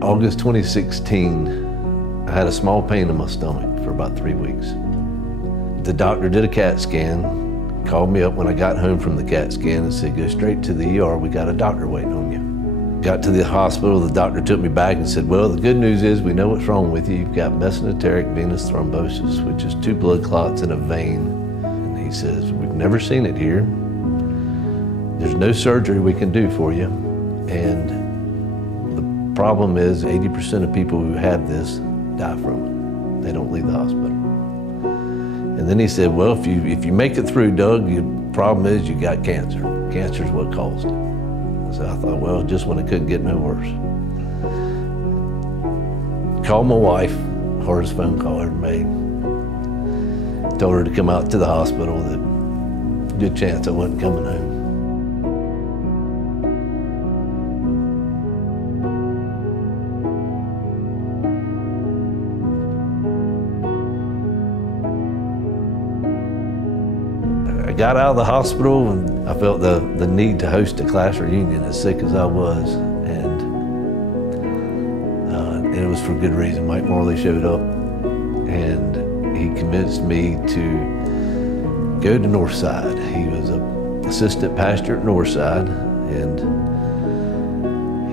August 2016, I had a small pain in my stomach for about 3 weeks. The doctor did a CAT scan, called me up when I got home from the CAT scan and said, go straight to the ER, we got a doctor waiting on you. Got to the hospital, the doctor took me back and said, well, the good news is we know what's wrong with you. You've got mesenteric venous thrombosis, which is 2 blood clots in a vein. And he says, we've never seen it here. There's no surgery we can do for you. And the problem is 80% of people who have this die from it. They don't leave the hospital. And then he said, well, if you make it through, Doug, the problem is you got cancer. Cancer is what caused it. So I thought, well, just when it couldn't get no worse. Called my wife, hardest phone call I ever made. Told her to come out to the hospital, that good chance I wasn't coming home. I got out of the hospital and I felt the need to host a class reunion, as sick as I was, and it was for good reason. Mike Marley showed up and he convinced me to go to Northside. He was an assistant pastor at Northside, and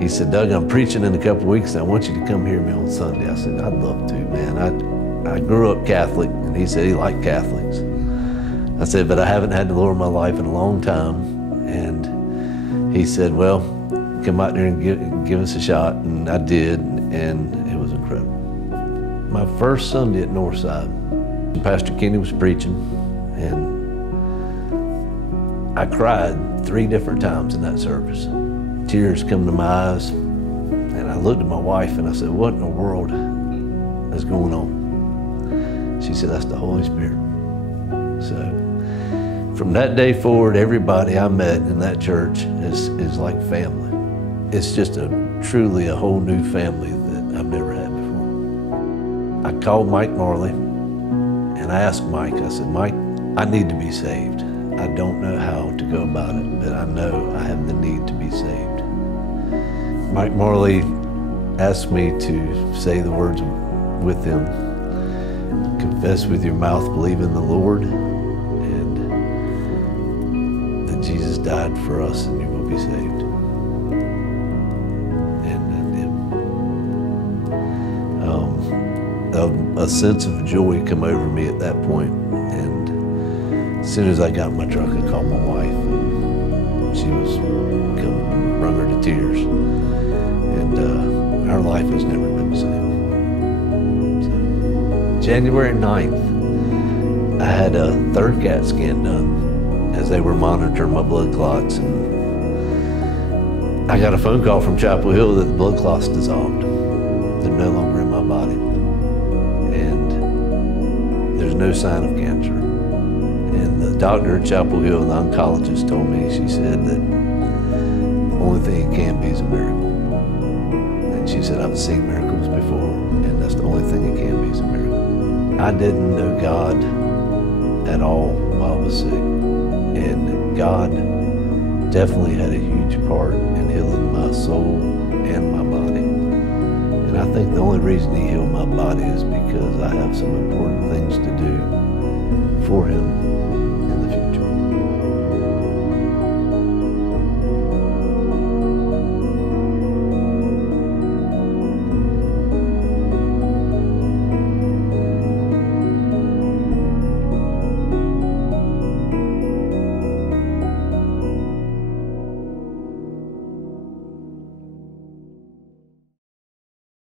he said, Doug, I'm preaching in a couple of weeks and I want you to come hear me on Sunday. I said, I'd love to, man. I grew up Catholic, and he said he liked Catholics. I said, but I haven't had the Lord in my life in a long time. And he said, well, come out there and give us a shot. And I did, and it was incredible. My first Sunday at Northside, Pastor Kenny was preaching, and I cried 3 different times in that service. Tears come to my eyes, and I looked at my wife and I said, what in the world is going on? She said, that's the Holy Spirit. So from that day forward, everybody I met in that church is like family. It's just truly a whole new family that I've never had before. I called Mike Marley and I asked Mike, I said, Mike, I need to be saved. I don't know how to go about it, but I know I have the need to be saved. Mike Marley asked me to say the words with him. Confess with your mouth, believe in the Lord, and that Jesus died for us and you will be saved. And a sense of joy come over me at that point. And as soon as I got in my truck, I called my wife, and she was wrung her to tears. And our life has never been the same. January 9th, I had a 3rd CAT scan done as they were monitoring my blood clots. And I got a phone call from Chapel Hill that the blood clots dissolved. They're no longer in my body. And there's no sign of cancer. And the doctor at Chapel Hill, the oncologist, told me, she said that the only thing it can be is a miracle. And she said, I've seen miracles before, and that's the only thing it can be is a miracle. I didn't know God at all while I was sick. And God definitely had a huge part in healing my soul and my body. And I think the only reason he healed my body is because I have some important things to do for him